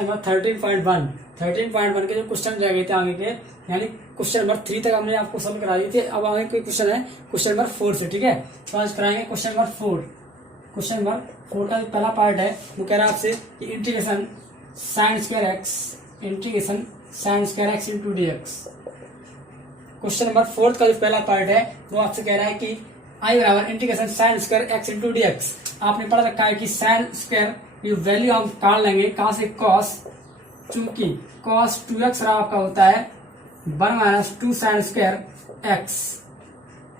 Question number 13.1 के जो question रह गए थे आगे के, यानी क्वेश्चन नंबर 3 तक हमने आपको सॉल्व करा दिए थे। अब आगे कोई क्वेश्चन है क्वेश्चन नंबर 4 से, ठीक है। तो आज कराएंगे क्वेश्चन नंबर 4। क्वेश्चन नंबर 4 का जो पहला पार्ट है वो कह रहा है आपसे कि integration sign square x into dx। Question number 4 का जो पहला पार्ट है वो आपसे कह रहा है कि आई बराबर integration sign square x into dx। आपने पढ़ा रखा है कि साइन स्क्वायर की वैल्यू हम काट लेंगे कहां से, कॉस, चूंकि कॉस 2x आपका होता है 1 माइनस 2 साइन स्क्वायर एक्स।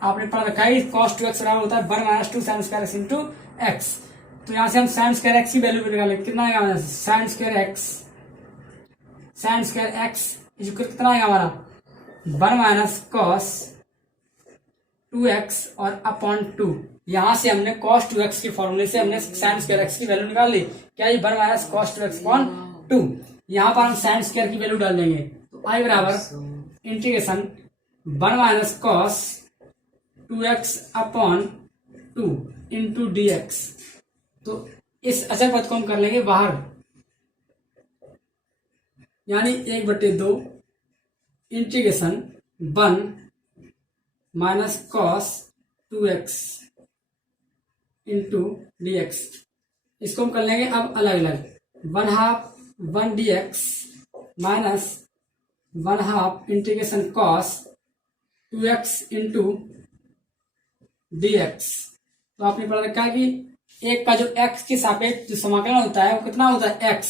आपने पढ़ा रखा है कॉस 2x होता है 1 minus 2 sign square x into x. तो यहां से हम साइन स्क्वायर एक्स की वैल्यू निकालेंगे, कितना आएगा साइन स्क्वायर एक्स कितना आएगा हमारा 1 माइनस कॉस 2x और अपॉन 2। यहां से हमने cos 2x के फॉर्मूले से हमने साइन स्क्वायर एक्स की वैल्यू निकाल ली, क्या ये 1 माइनस कॉस 2x अपॉन 2। यहां पर हम साइन स्क्वायर की वैल्यू डाल देंगे, तो आई बराबर integration 1 minus cos 2x upon 2 into dx। तो इस अचर पद को हम कर लेंगे बाहर, यानी 1/2 integration 1 minus cos 2x into dx। इसको हम कर लेंगे अब अलग अलग, 1/2 dx minus 1/2 integration cos 2x into dx। तो आपने पढ़ा रखा है कि एक का जो x के सापेक्ष जो समाकलन होता है वो कितना होता है x।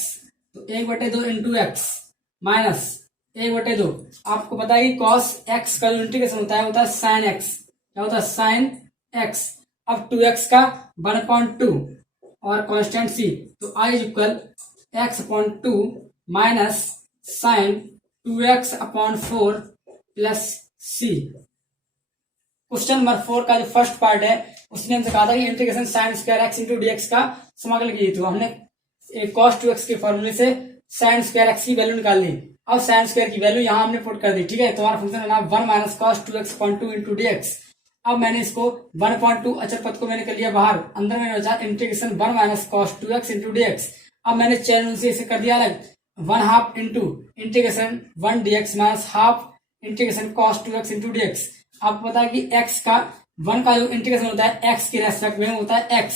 तो 1/2 इंटू एक्स माइनस 1/2। आपको पता है कि cos x का जो इंटीग्रेशन होता है साइन x। क्या होता है साइन x। अब 2x का 1/2 और कांस्टेंट c, तो i equal x upon 2 minus sine 2x upon 4 plus c। Question number 4 का जो फर्स्ट पार्ट है उसने हमसे कहा था कि integration sign square x into dx का समाकलन कीजिए। तो हमने cos 2x के फॉर्मूले से साइन स्क्वायर एक्स की वैल्यू निकाल ली। अब साइन स्क्वायर की वैल्यू यहां हमने पुट कर दी, ठीक है। तो हमारा फंक्शन बना 1 minus cos 2x upon 2 into dx। अब मैंने इसको 1/2 अचर पद को मैंने कर लिया बाहर, अंदर मैंने बचा integration 1 minus cos 2x into dx। अब मैंने चैन से इसे कर दिया अलग, 1/2 into integration 1 dx minus half integration cos 2x into dx। आपको पता है कि x का 1 का जो इंटीग्रेशन होता है x के रेस्पेक्ट में होता है x,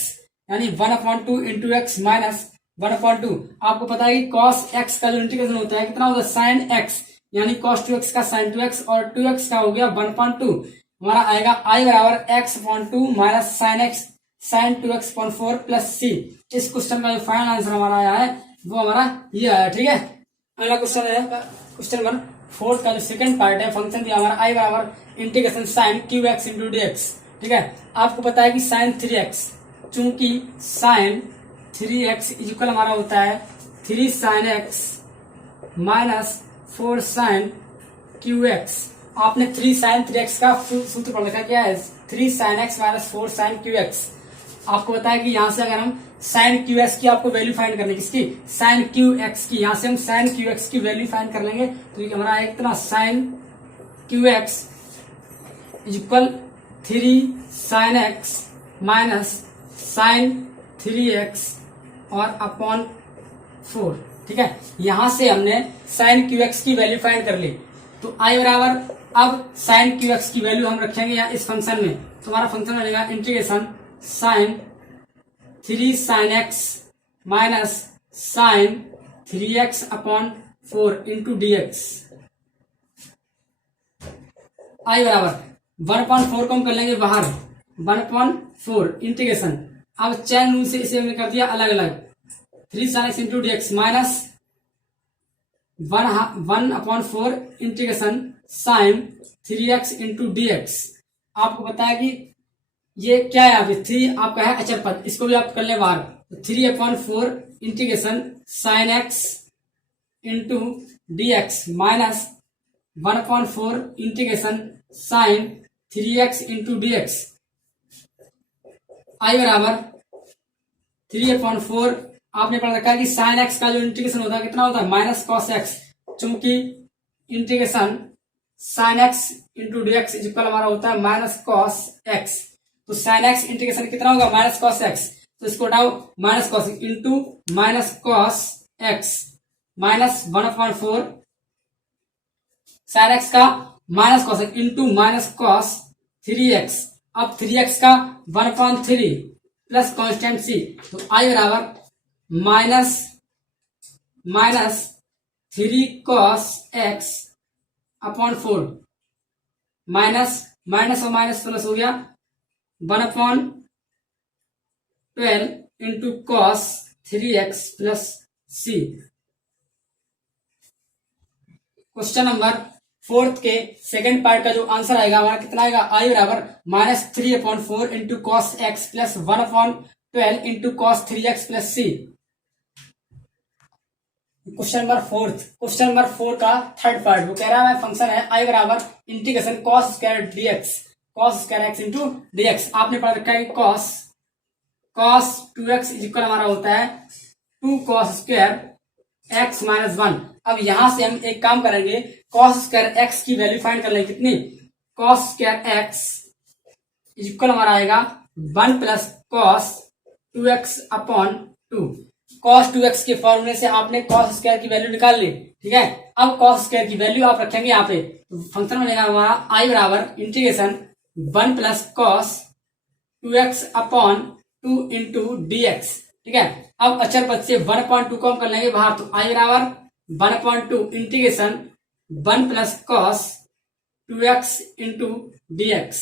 यानी 1/2 इंटू एक्स माइनस 1/2। आपको पता है कि cos x का जो इंटीग्रेशन होता है कितना होता है साइन x, यानी cos 2x का साइन 2x और 2x का हो गया 1/2। हमारा आएगा आई बराबर x upon 2 minus sine x sine 2x upon 4 plus c। इस क्वेश्चन का जो फाइनल आंसर हमारा आया है वो हमारा ये आया, ठीक है। अगला क्वेश्चन है क्वेश्चन नंबर 4 का जो सेकंड पार्ट है, फंक्शन दिया हमारा आई बराबर integration sine qx into dx, ठीक है। आपको पता है कि साइन 3x, चूंकि साइन 3x इक्वल हमारा होता है 3 sine x minus 4 sine qx। आपने 3 साइन 3x का सूत्र पढ़ रखा, क्या है 3 sine x minus 4 sine qx। आपको पता है कि यहां से अगर हम साइन qx की आपको वैल्यू फाइंड करनी, किसकी साइन qx की, यहां से हम साइन qx की वैल्यू फाइंड कर लेंगे। तो ये हमारा इतना sine qx equal 3 sine x minus sine 3x और अपॉन 4, ठीक है। यहां से हमने साइन qx की वैल्यू फाइंड कर ली। तो आई बराबर अब साइन qx की वैल्यू हम रखेंगे यहाँ इस फंक्शन में, तो हमारा फंक्शन बनेगा integration sine 3 sine x minus sine 3x upon 4 into dx। I बराबर 1/4 को हम कर लेंगे बाहर, 1/4 इंटीग्रेशन। अब चैन रूल से इसे हमने कर दिया अलग अलग, 3 sine x into dx minus 1/4 integration sine 3x into dx। आपको पता है कि ये क्या है, अभी 3 आपका है अचर पद, इसको भी आप कर ले बाहर। तो 3/4 integration sine x into dx minus 1/4 integration sine 3x into dx। I बराबर 3/4। आपने पढ़ रखा है कि साइन x का जो इंटीग्रेशन होता है कितना होता है माइनस कॉस x, चूंकि integration sine x into dx equal हमारा होता है माइनस कॉस x। तो साइन x इंटीग्रेशन कितना होगा माइनस कॉस x, तो इसको उठाओ minus cos into minus cos x minus 1/4 sine x का minus cos into minus cos 3x। अब 3x का 1/3 प्लस कॉन्स्टेंट c, तो आई बराबर minus 3 cos x upon 4 minus minus और माइनस प्लस हो गया 1/12 into cos 3x plus c। Question number 4 के second part का जो आंसर आएगा हमारा कितना आएगा, आई बराबर -3/4 into cos x plus 1/12 into cos 3x plus c। Question number 4 का थर्ड पार्ट वो कह रहा है फंक्शन है आई बराबर integration cos square x into dx। आपने पढ़ा रखा है कॉस 2x इज इक्वल हमारा होता है 2 cos स्क्वायर x माइनस 1। अब यहां से हम एक काम करेंगे, cos स्क्वायर x की वैल्यू फाइंड कर लेंगे कितनी, cos square x is equal हमारा आएगा 1 plus cos 2x upon 2। cos 2x के फॉर्मूले से आपने cos स्क्वायर की वैल्यू निकाल ली, ठीक है। अब cos स्क्वायर की वैल्यू आप रखेंगे यहाँ पे, तो फंक्शन बनेगा हमारा आई बराबर integration 1 plus cos 2x upon 2 into dx, ठीक है। अब अचर पद से 1/2 को हम कर लेंगे बाहर, तो आई बराबर 1/2 integration 1 plus cos 2x into dx,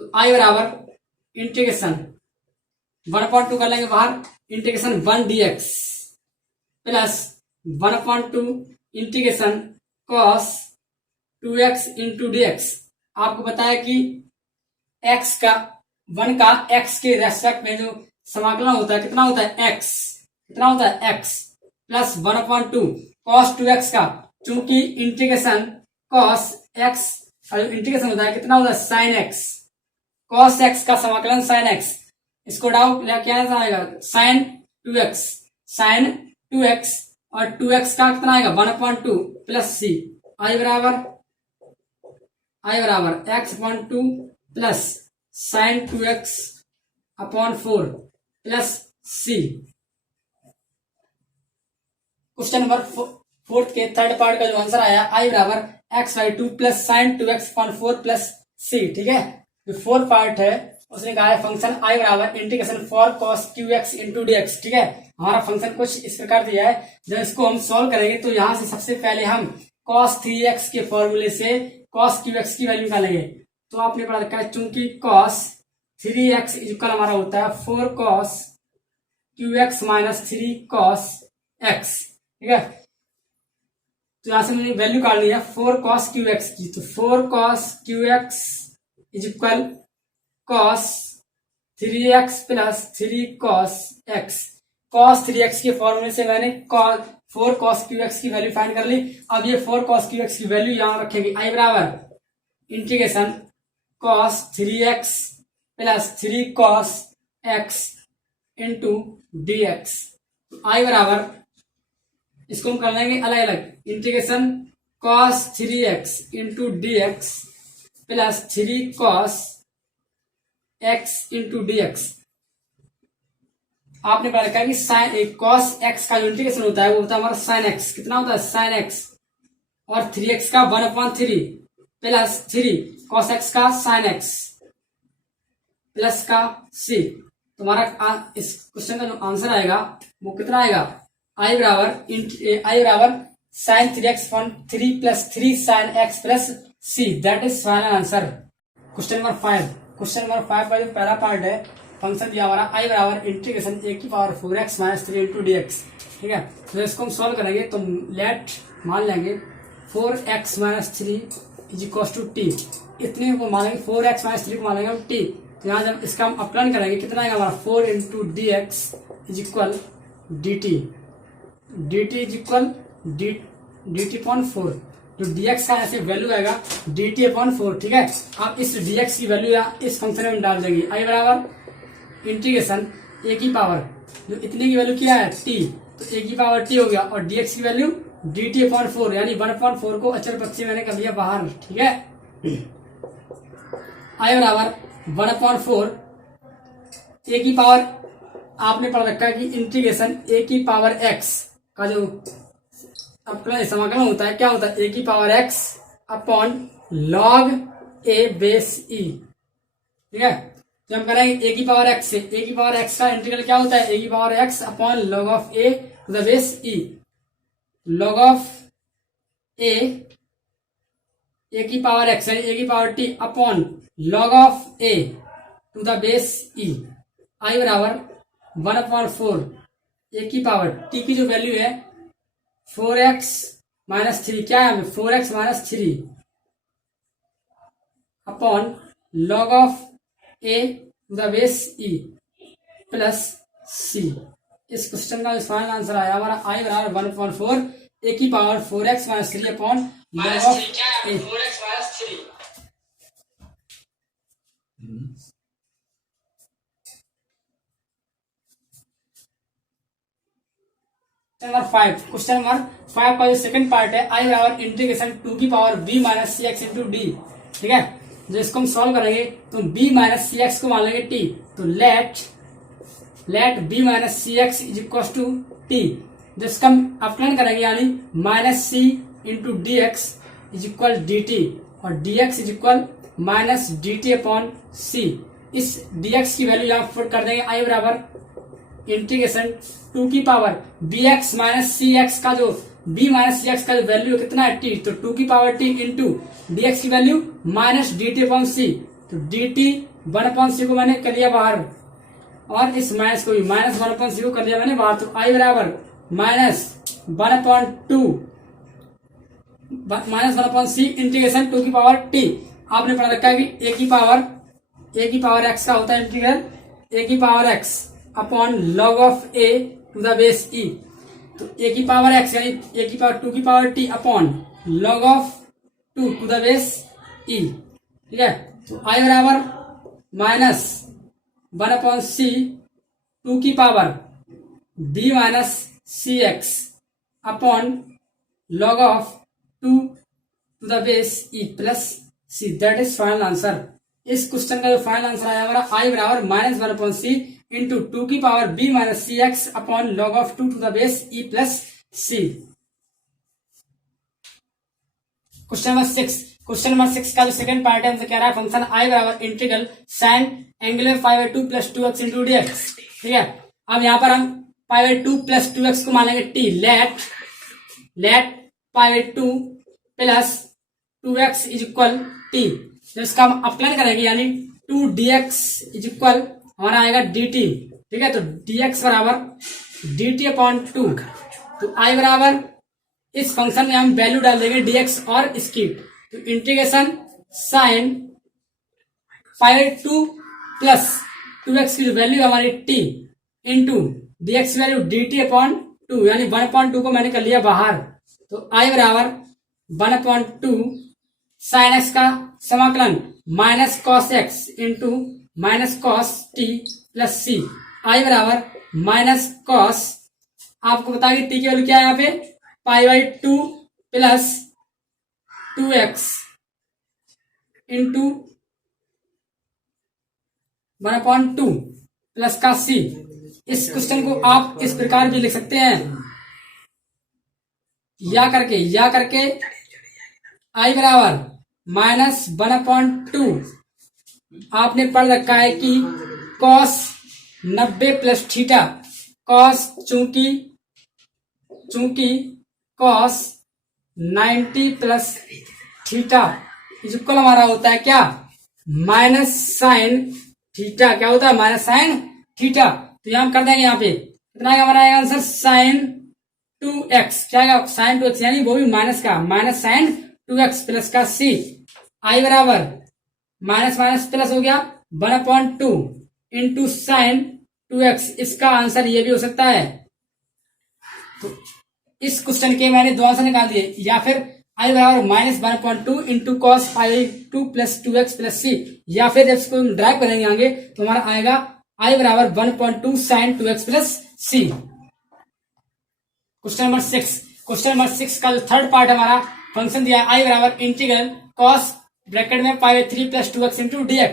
तो आई बराबर इंटीग्रेशन 1/2 कर लेंगे बाहर, integration 1 dx plus 1/2 integration cos 2x into dx। आपको बताया कि x का 1 का x के रेस्पेक्ट में जो समाकलन होता है कितना होता है x, कितना होता है x प्लस 1/2 cos 2x का, चूंकि इंटीग्रेशन cos x इंटीग्रेशन होता है कितना होता है sin x, cos x का समाकलन sin x, इसको डाउट क्या आएगा sin 2x और 2x का कितना आएगा 1/2 प्लस c। आई बराबर x/2 plus sin 2x upon 4 plus c। Question number 4 के थर्ड पार्ट का जो आंसर आया आई बराबर x/2 plus sin 2x upon 4 plus c, ठीक है। जो फोर्थ पार्ट है उसने कहा है फंक्शन आई बराबर integration 4 cos qx into dx, ठीक है। हमारा फंक्शन कुछ इस प्रकार दिया है, जब इसको हम सॉल्व करेंगे तो यहां से सबसे पहले हम cos 3x के फॉर्मूले से cos qx की वैल्यू निकालेंगे। तो आपने पढ़ा रखा है चूंकि cos 3x इक्वल हमारा होता है 4 cos qx minus 3 cos x, ठीक है। तो यहां से मुझे वैल्यू निकालनी है 4 cos qx की, तो 4 cos qx is equal cos 3x plus 3 cos x। cos 3x के फॉर्मूले से मैंने 4 cos qx की वैल्यू फाइंड कर ली। अब ये 4 cos qx की वैल्यू यहां रखेंगे, आई बराबर integration cos 3x plus 3 cos x into dx। I बराबर इसको हम कर लेंगे अलग अलग, integration cos 3x into dx plus 3 cos x into dx। आपने पढ़ा रखा है कि साइन cos x का जो इंटीग्रेशन होता है वो होता है हमारा sin x, कितना होता है sin x, और 3x का 1/3 प्लस 3 cos x का sin x प्लस का c। तुम्हारा इस क्वेश्चन का जो आंसर आएगा वो कितना आएगा, आई बराबर sin 3x upon 3 plus 3 sin x plus c, that is final answer. Question number 5 का जो पहला पार्ट है फंक्शन दिया हमारा आई बराबर इंटीग्रेशन a की power 4x minus 3 into dx, ठीक है। तो इसको हम सॉल्व करेंगे तो लेट मान लेंगे 4x minus 3 is equal to t, इतने को मान लेंगे 4x माइनस 3 को मान लेंगे हम t। तो यहाँ जब इसका हम अपलन करेंगे कितना आएगा हमारा 4 into dx is equal dt is equal dt upon 4, जो dx का ऐसे वैल्यू आएगा dt अपॉन 4, ठीक है। आप इस dx की वैल्यू इस फंक्शन में डाल देंगे, आई बराबर इंटीग्रेशन a की पावर जो इतने की वैल्यू क्या है t, तो a की पावर t हो गया, और dx की वैल्यू dt अपॉन 4 यानी 1/4 को अचर पद से मैंने कर लिया बाहर, ठीक है। आई बराबर 1/4 a की पावर आपने पढ़ रखा है कि इंटीग्रेशन a की पावर x का जो अपना समाकलन होता है, क्या होता है, ए की पावर एक्स अपॉन लॉग ए बेस ई। ठीक है, तो हम करेंगे ए की पावर एक्स से, ए की पावर एक्स का इंटीग्रल क्या होता है, ए की power x upon log of a to the base e, log of a की पावर एक्स यानी ए की power t upon log of a to the base e, I बराबर 1/4 ए की पावर टी की जो वैल्यू है 4x minus 3, क्या है 4x minus 3 upon log of a to the base e plus c. इस क्वेश्चन का फाइनल आंसर आया हमारा आई बराबर 1/4 ए की power 4x minus 3 upon log of A 4x minus 3। Question number 5 का जो सेकंड पार्ट है, आई बराबर इंटीग्रेशन 2 की power b minus c x into D. ठीक है, जो इसको हम सॉल्व करेंगे तो b माइनस सी एक्स को मान लेंगे t, तो let b minus c x is equal to t, जिसका हम अपलन करेंगे यानी minus c into d x is equal d t, और d x is equal minus d t upon c. इस डी एक्स की वैल्यू यहाँ पुट कर देंगे, आई बराबर इंटीग्रेशन 2 की power b x minus c x का जो b माइनस सी एक्स का जो वैल्यू कितना है t, तो 2 की power t into d x की value minus d t upon c, तो डी टी 1/c को मैंने कर लिया बाहर, और इस माइनस को भी माइनस 1/c को कर लिया मैंने बाहर, तो आई बराबर माइनस 1/c इंटीग्रेशन 2 की पावर t। आपने पढ़ा रखा है कि ए की पावर x का होता है इंटीग्रल ए की power x upon log of a to the base e, तो ए की पावर x यानी ए की पावर 2 की power t upon log of 2 to the base e. ठीक है, तो आई बराबर माइनस 1/c 2 की power b minus c x upon log of 2 to the base e plus c, that is final answer. इस question का जो final answer आया हमारा आई बराबर माइनस 1/c इंटू 2 की power b minus c x upon log of 2 to the base e plus c. Question number 6 का जो second part है हमसे कह रहा है फंक्शन आई बराबर integral sine angular π/2 plus 2x into dx। ठीक है, अब यहाँ पर हम π/2 प्लस 2x को मान लेंगे t, let π/2 plus 2x is equal t, तो इसका हम अप्लाई करेंगे यानी 2dx इज इक्वल हमारा आएगा dt। ठीक है, तो dx बराबर dt अपॉन 2, तो i बराबर इस फंक्शन में हम वैल्यू डाल देंगे dx और इसकी, तो इंटीग्रेशन साइन π/2 प्लस 2x की जो वैल्यू है हमारी t इंटू dx की वैल्यू dt अपॉन 2 यानी 1/2 को मैंने कर लिया बाहर, तो i बराबर 1/2 साइन x का समाकलन minus cos x into minus cos t plus c, I बराबर माइनस कॉस, आपको बताया कि टी की वैल्यू क्या है यहाँ पे π/2 प्लस 2x इंटू 1/2 प्लस का सी। इस क्वेश्चन को आप इस प्रकार भी लिख सकते हैं, या करके आई बराबर माइनस 1/2, आपने पढ़ रखा है कि कॉस 90 प्लस थीटा, कॉस चूंकि cos 90 plus theta is equal हमारा होता है क्या, माइनस साइन थीटा, क्या होता है माइनस साइन थीटा। तो यहां हम कर देंगे, यहाँ पे कितना हमारा आएगा आंसर साइन 2x, क्या आएगा साइन 2x यानी वो भी माइनस का, माइनस साइन 2x प्लस का सी, आई बराबर माइनस माइनस प्लस हो गया 1/2 इंटू साइन 2x, इसका आंसर ये भी हो सकता है। तो इस क्वेश्चन के मैंने दो आंसर निकाल दिए, या फिर आई बराबर minus 1/2 into cos π/2 plus 2x plus सी, या फिर जब इसको ड्राइव करेंगे आगे तो हमारा आएगा आई बराबर 1/2 sign 2x plus c. Question number 6 का जो थर्ड पार्ट हमारा फंक्शन दिया है आई बराबर इंटीग्रल कॉस ब्रैकेट में π/3 प्लस 2x इंटू dx,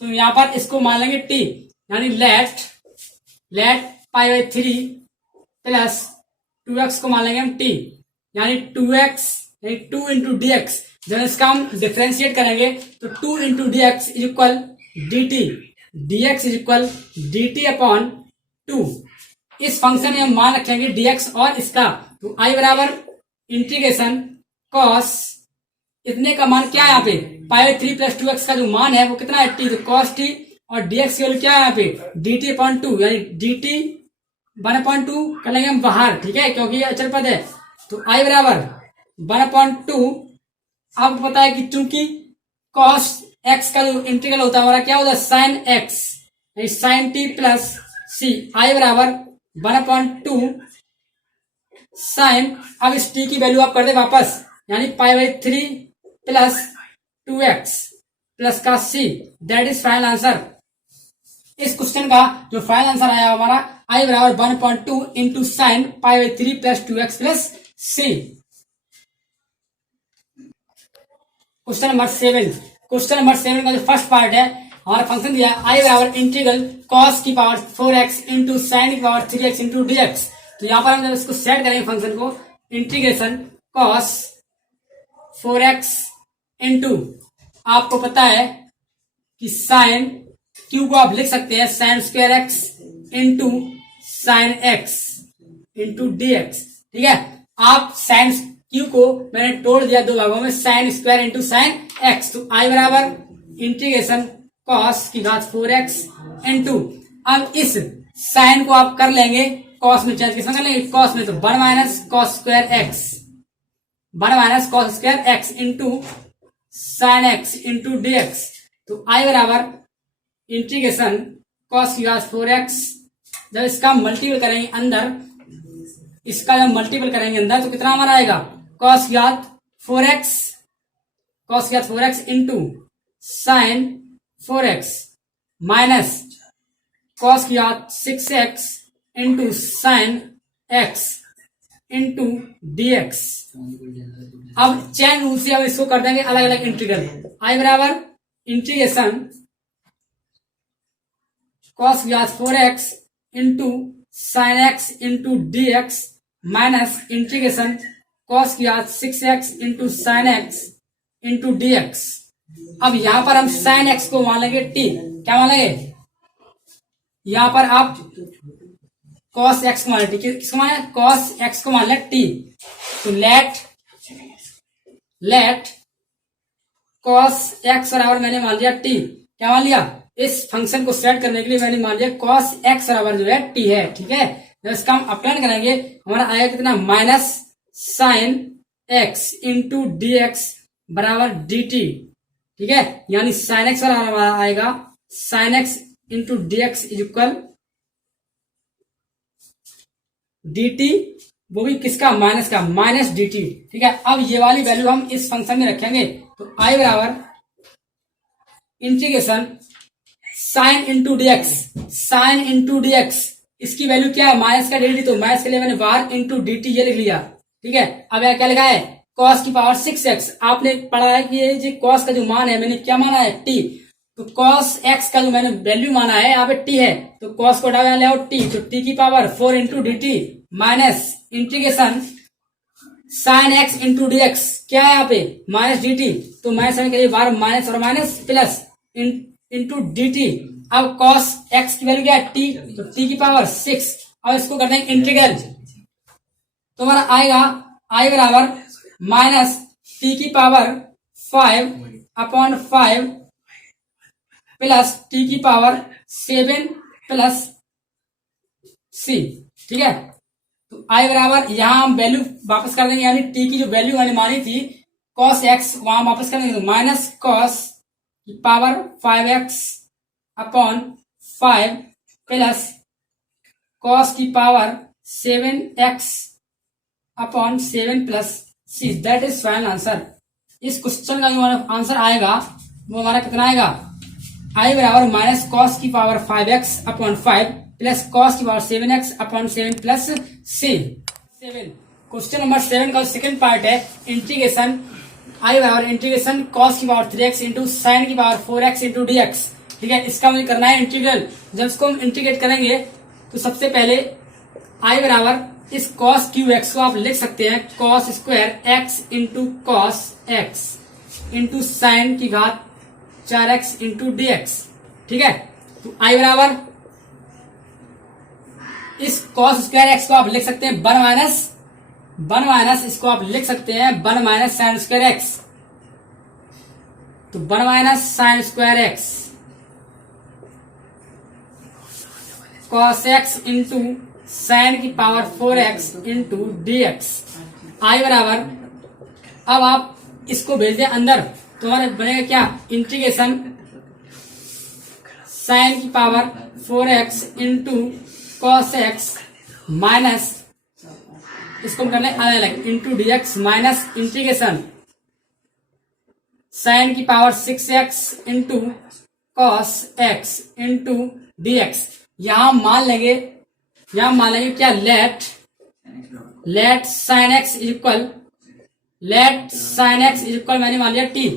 तो यहाँ पर इसको मान लेंगे t, यानी लेट π/3 प्लस 2x को मान लेंगे हम t, यानी 2x यानी 2 इंटू डी एक्स। जब इसका हम डिफ्रेंशिएट करेंगे तो 2 into d x is equal d T, D x is equal d t upon 2। इस फंक्शन में हम मान रखेंगे dx और इसका, तो i बराबर इंटीग्रेशन कॉस, इतने का मान क्या है यहाँ पे पाई 3 प्लस 2x का जो मान है वो कितना है t, तो कॉस टी, और dx की वैल्यू क्या है यहाँ पे dt अपॉन 2, यानी dt 1/2 कर लेंगे हम बाहर, ठीक है, क्योंकि ये अचर पद है। तो i बराबर 1/2। आपको पता है कि चूंकि cos x का जो इंटीग्रल होता है हमारा क्या होता है sin x, यानी sin t plus c, i बराबर 1/2 साइन। अब इस t की वैल्यू आप कर दे वापस, यानी π/3 प्लस 2x प्लस का c, that is final answer. इस क्वेश्चन का जो फाइनल आंसर आया हमारा i बराबर 1/2 into sine π/3 plus 2x plus c। Question number 7, question number 7 का जो फर्स्ट पार्ट है हमारा फंक्शन दिया है i बराबर इंटीग्रल cos की पावर 4x इंटू साइन की पावर 3x इंटू dx। तो यहाँ पर हम जब इसको सेट करेंगे फंक्शन को, इंटीग्रेशन cos 4x इंटू, आपको पता है कि साइन q को आप लिख सकते हैं sine square x into sine x into dx, ठीक है। आप साइन q को मैंने तोड़ दिया दो भागों में, sine square into sine x, तो i बराबर इंटीग्रेशन cos की घात 4x इंटू, अब इस साइन को आप कर लेंगे cos में चेंज, किसमें कर लेंगे cos में, तो 1 minus cos square x, 1 minus cos square x into sine x into dx। तो i बराबर इंटीग्रेशन cos की घात 4x, जब इसका मल्टीपल करेंगे अंदर, इसका जब मल्टीपल करेंगे अंदर तो कितना हमारा आएगा cos की घात 4x, cos की घात 4x into sine 4x minus cos की घात 6x into sine x into dx। अब चैन रूल से अब इसको कर देंगे अलग अलग इंटीग्रल, i बराबर इंटीग्रेशन cos की घात 4x into sine x into dx minus integration cos की घात 6x into sine x into dx। अब यहां पर हम साइन x को मान लेंगे t, क्या मान लेंगे, यहां पर आप cos x को मान लें, किसको मान लें cos x को मान लें t, तो लेट cos x बराबर मैंने मान लिया t, क्या मान लिया, इस फंक्शन को सेट करने के लिए मैंने मान लिया cos x बराबर जो है t है, ठीक है। जब इसका हम अप्लाई करेंगे हमारा आएगा कितना minus sine x into d x बराबर डी टी, ठीक है, यानी साइन x बराबर हमारा आएगा sine x into d x is equal d t, वो भी किसका माइनस का, माइनस डी टी, ठीक है। अब ये वाली वैल्यू हम इस फंक्शन में रखेंगे, तो i बराबर integration sine into d x, sine into d x, इसकी वैल्यू क्या है माइनस का डी टी, तो माइनस के लिए मैंने बाहर इंटू डी टी ये लिख लिया, ठीक है। अब यहाँ क्या लिखा है cos की पावर 6x, आपने पढ़ा है कि ये जो cos का जो मान है मैंने क्या माना है t, तो cos x का जो मैंने वैल्यू माना है यहाँ पे t है, तो cos को डाल ले आओ t, तो t की power 4 into d t minus integration sine x into d x, क्या है यहाँ पे माइनस डी टी, तो माइनस के लिए बार माइनस और minus plus into d t. अब cos x की वैल्यू क्या है t, तो t की पावर 6, अब इसको करते हैं इंटीग्रल, तो हमारा आएगा i बराबर माइनस t की पावर 5 अपॉन 5 प्लस t की पावर 7 प्लस c, ठीक है। तो i बराबर यहां हम वैल्यू वापस कर देंगे, यानी t की जो वैल्यू मैंने मानी थी cos x वहां वापस कर देंगे, तो माइनस cos की power 5x upon 5 plus cos की power 7x upon 7 plus c, that is final answer. इस क्वेश्चन का जो आंसर आएगा वो हमारा कितना आएगा, i बराबर माइनस कॉस की power 5x upon 5 plus cos की power 7x upon 7 plus c। 7 question number 7 का सेकंड पार्ट है इंटीग्रेशन i बराबर इंटीग्रेशन कॉस की पावर 3x इंटू साइन की पावर 4x इंटू dx, ठीक है। इसका मुझे करना है इंटीग्रल। जब इसको हम इंटीग्रेट करेंगे तो सबसे पहले i बराबर इस कॉस क्यू एक्स को आप लिख सकते हैं cos square x into cos x into sine की घात 4x इंटू डी एक्स। ठीक है, तो आई बराबर इस कॉस स्क्वायर एक्स को आप लिख सकते हैं वन माइनस इसको आप लिख सकते हैं one minus sine square x, तो one minus sine square x cos x into sine की power 4x into d x. I बराबर, अब आप इसको भेज दें अंदर तो हमारे बनेगा क्या, इंटीग्रेशन साइन की power 4x into cos x minus इसको हम कर लें अलग अलग into d x minus integration sine की power 6x into cos x into d x. यहां मान लेंगे क्या, लेट साइन एक्स इक्वल मैंने मान लिया टी।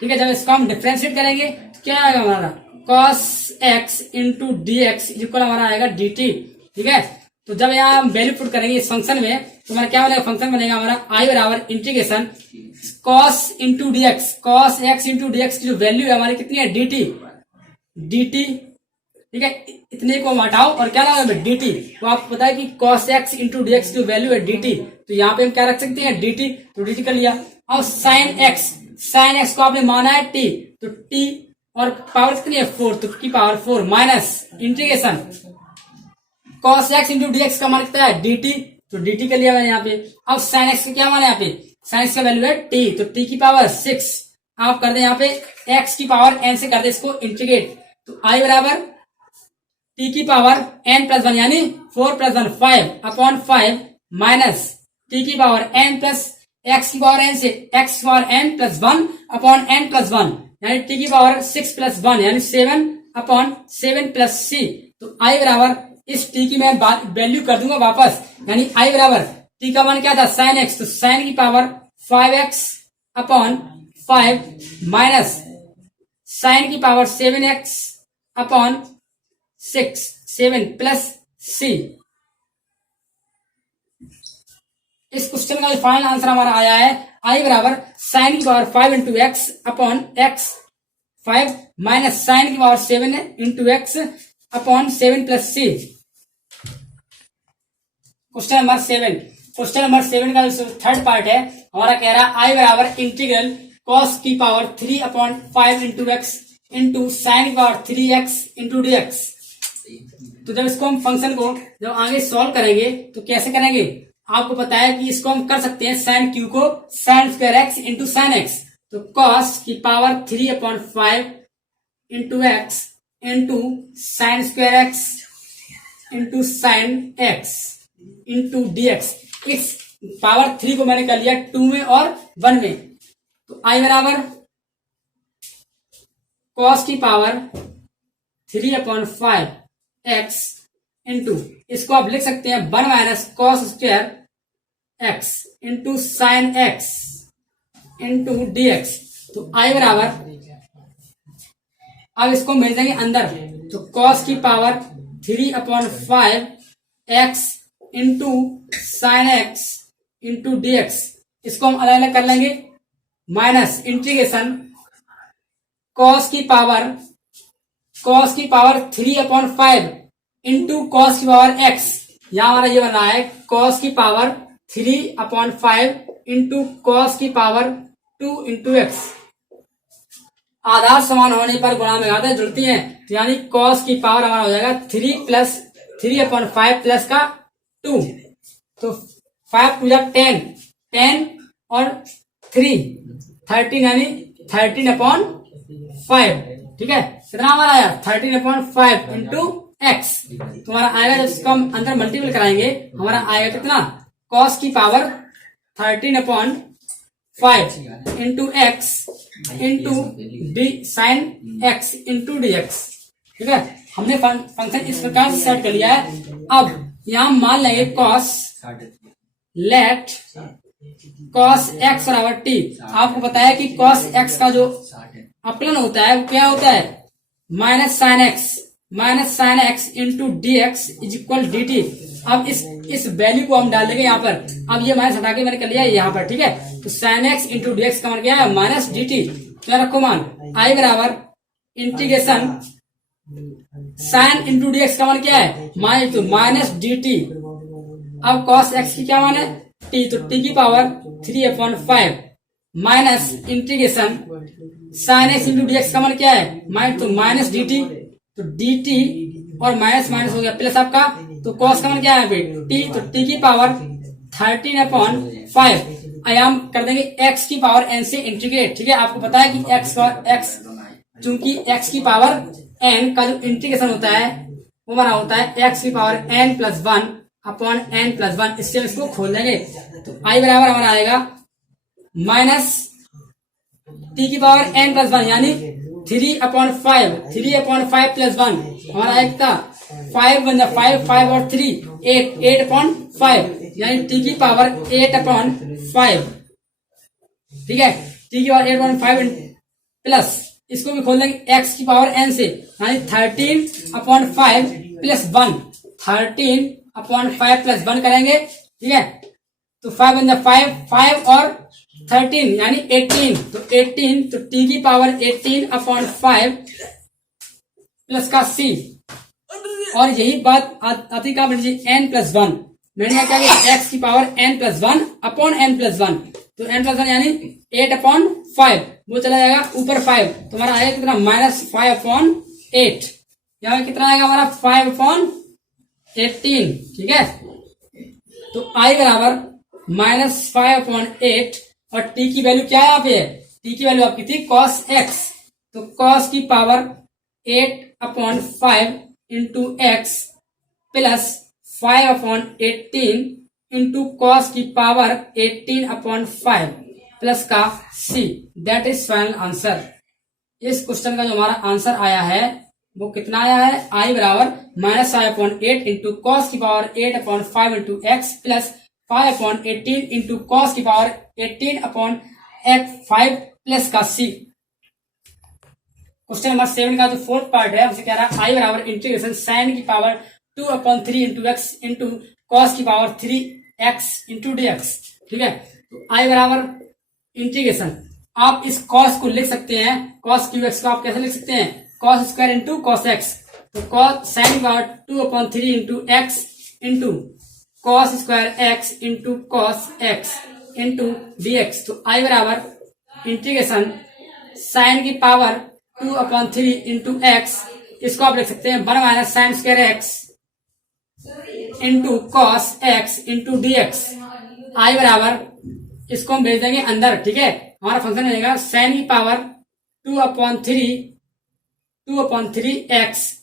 ठीक है, जब इसको हम डिफ्रेंशिएट करेंगे तो क्या आएगा हमारा, cos x into d x equal हमारा आएगा डी टी। ठीक है, तो जब यहाँ हम वैल्यू पुट करेंगे इस फंक्शन में तो हमारा क्या बनेगा, फंक्शन बनेगा हमारा आई बराबर integration cos into d x, cos x into d x की जो वैल्यू है हमारी कितनी है, डी टी। ठीक है, इतने को हटाओ और क्या लगा डी टी, तो आपको पता है कि cos x into d x की वैल्यू है डी टी, तो यहाँ पे हम क्या रख सकते हैं डी टी, तो डी टी कर लिया। अब साइन एक्स को आपने माना है टी, तो टी और पावर कितनी है 4, तो की power 4 minus integration cos x into d x का मान कितना है डी टी, तो डी टी कर लिया मैंने यहाँ पे। अब साइन एक्स का क्या मान है यहाँ पे, साइन एक्स का वैल्यू है टी, तो टी की पावर 6 आप कर दे यहाँ पे एक्स की पावर एन से कर दे इसको इंटीग्रेट, तो आई बराबर टी की पावर n प्लस 1 यानी 4 प्लस 1 5 अपॉन 5 माइनस टी की पावर n प्लस एक्स की पावर n से एक्स की power n plus 1 upon n plus 1 यानी टी की पावर 6 प्लस 1 यानी 7 अपॉन 7 प्लस c। तो आई बराबर इस टी की मैं वैल्यू कर दूंगा वापस, यानी आई बराबर टी का मान क्या था साइन एक्स, तो साइन की power 5x upon 5 minus sine की power 7x upon 7 plus c। इस क्वेश्चन का फाइनल आंसर हमारा आया है आई बराबर साइन की power 5 into x upon x 5 minus sine की power 7 into x upon 7 plus c। Question number 7 का जो थर्ड पार्ट है हमारा कह रहा है आई बराबर इंटीग्रल कॉस की power 3 upon 5 into x into sine की power 3x into d x. तो जब इसको हम फंक्शन को जब आगे सॉल्व करेंगे तो कैसे करेंगे, आपको पता है कि इसको हम कर सकते हैं साइन क्यू को sign square x into sign x, तो कॉस की power 3 upon 5 into x into sign square x into sine x into d x. इस पावर 3 को मैंने कर लिया 2 में और 1 में, तो आई बराबर कॉस की पावर 3 अपॉन 5 एक्स इंटू इसको आप लिख सकते हैं 1 minus cos square x into sine x into d x. तो आई बराबर, अब इसको मिल जाएंगे अंदर, तो कॉस की power 3 upon 5 x into sine x into d x, इसको हम अलग अलग कर लेंगे माइनस इंटीग्रेशन कॉस की पावर 3 अपॉन 5 इंटू कॉस की पावर एक्स, यहां हमारा ये बन रहा है कॉस की पावर 3 अपॉन 5 इंटू कॉस की पावर 2 इंटू एक्स। आधार समान होने पर गुणा में घातें जुड़ती हैं, तो यानी कॉस की पावर हमारा हो जाएगा 3 प्लस 3 अपॉन 5 प्लस का 2, तो 5 टू 10 और 3 13 यानी 13 अपॉन 5। ठीक है, कितना हमारा आया 13 अपॉन 5 इंटू एक्स, तो हमारा आएगा जब इसको हम अंदर मल्टीपल कराएंगे हमारा आएगा कितना, कॉस की power 13 upon 5 into x into D sine x into d x. ठीक है, हमने फंक्शन इस प्रकार से सेट कर लिया है। अब यहां मान लेंगे लेट कॉस एक्स बराबर टी। आपको पता है कि कॉस एक्स का जो अपलन होता है वो क्या होता है, minus sine x into d x is equal d t. अब इस वैल्यू को हम डाल देंगे यहाँ पर। अब ये माइनस हटा के मैंने कर लिया यहाँ पर, ठीक है। तो sine x into d x का मान क्या है, माइनस डी टी। क्या रखो मान, आई बराबर integration sine into d x का मान क्या है, माइनस डी टी। अब कॉस एक्स की क्या मान है, टी, तो टी की power 3/5 minus integration sine x into d x का मान क्या है, माइनस डी टी। तो डी टी और माइनस माइनस हो गया प्लस आपका, तो कॉस का मान क्या है टी, तो टी की पावर 13/5 आयाम कर देंगे एक्स की पावर एन से इंटीग्रेट, ठीक है। आपको पता है कि एक्स चूंकि एक्स की पावर एन का जो इंटीग्रेशन होता है वो बना होता है एक्स की पावर एन प्लस 1/n+1। इससे इसको खोल देंगे, तो आई बराबर हमारा आएगा माइनस टी की पावर एन प्लस 1 यानी 3/5 प्लस 1 हमारा आएगा था 5 बन जाए 5 और 3 8/5 यानी टी की पावर 8/5, ठीक है। टी की पावर 8/5 प्लस इसको भी खोल देंगे एक्स की पावर एन से यानी 13/5 प्लस 1, 13/5 प्लस 1 करेंगे, ठीक है। तो 5 बन जाए 5 और 13 यानी 18, तो 18 तो टी की पावर 18/5 प्लस का सी। और यही बात आती का n+1, मैंने क्या किया एक्स की पावर n+1/n+1, तो n+1 यानी 8/5 वो चला जाएगा ऊपर 5, तो हमारा आएगा कितना -5/8, यहाँ कितना आएगा हमारा 5/18, ठीक है। तो आई बराबर -5/8 और टी की वैल्यू क्या है यहाँ पे, टी की वैल्यू आपकी थी cos x, तो cos की power 8/5 into x plus 5/18 into cos की पावर 18/5 प्लस का c, that is final answer. इस क्वेश्चन का जो हमारा आंसर आया है वो कितना आया है, आई बराबर -5/8 इंटू कॉस की power 8/5 into x plus 5/18 into cos की पावर 18/5 प्लस का सी। क्वेश्चन नंबर 7 का जो फोर्थ पार्ट है हमसे कह रहा है आई बराबर इंटीग्रेशन साइन की power 2/3 into x into cos की power 3x into d x, ठीक है। तो आई बराबर इंटीग्रेशन, आप इस कॉस को लिख सकते हैं, कॉस क्यू एक्स को आप कैसे लिख सकते हैं, cos square into cos x, तो कॉस साइन की power 2/3 into x into cos square x into cos x into d x. तो आई बराबर इंटीग्रेशन साइन की पावर 2/3 इंटू एक्स, इसको आप लिख सकते हैं 1 minus sine square x into cos x into d x. I बराबर इसको हम भेज देंगे अंदर, ठीक है। हमारा फंक्शन बनेगा साइन की power 2/3 x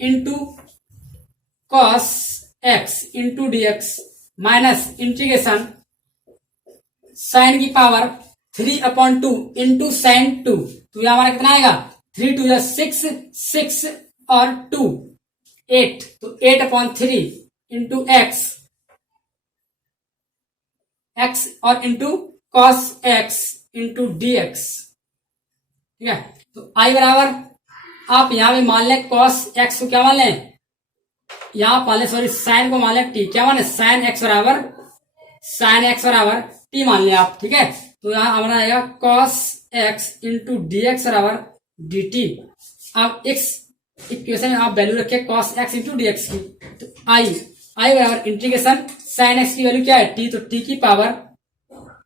into cos x into d x minus integration sine की पावर 3/2 इंटू साइन 2, तो यह हमारा कितना आएगा 3 2 6 6 और 2 8, तो 8/3 इंटू एक्स और into cos x into d x, ठीक है। तो आई बराबर आप यहां पे मान लें कॉस एक्स को क्या मान लें, यहां मान लें सॉरी साइन को मान लें टी, क्या मान लें साइन एक्स बराबर टी मान लें आप, ठीक है। तो यहां हमारा आएगा cos x into d x बराबर डी टी। आप इस इक्वेशन में आप वैल्यू रखें cos x into d x की, तो आई बराबर इंटीग्रेशन साइन एक्स की वैल्यू क्या है टी, तो टी की पावर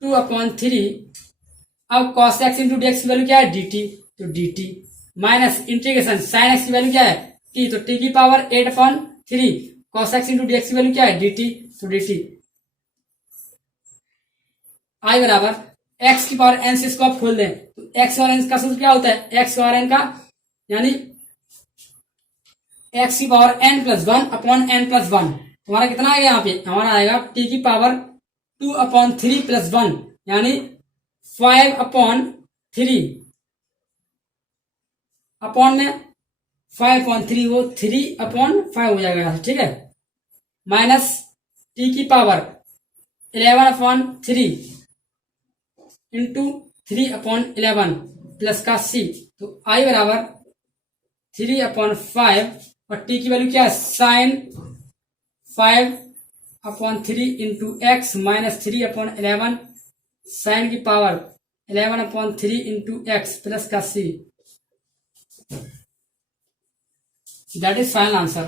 2/3, अब cos x into d x की वैल्यू क्या है डी टी, तो d t minus integration sine x की वैल्यू क्या है टी, तो टी की power 8/3, cos x into d x की वैल्यू क्या है डी टी, तो डी टी। आई बराबर एक्स की पावर एन से इसको आप खोल दें, तो एक्स और एन का सूत्र क्या होता है, एक्स और एन का यानी एक्स की पावर n+1/n+1, हमारा कितना आएगा यहाँ पे, हमारा आएगा टी की पावर 2/3 प्लस 1 यानी 5/3 अपॉन में 5/3 वो 3/5 हो जाएगा, ठीक है, माइनस टी की पावर 11/3 इंटू 3/11 प्लस का सी, तो आई बराबर 3/5 और टी की वैल्यू क्या है sine 5/3 into x minus 3/11 sine की पावर 11/3 इंटू एक्स प्लस का c, that is final answer.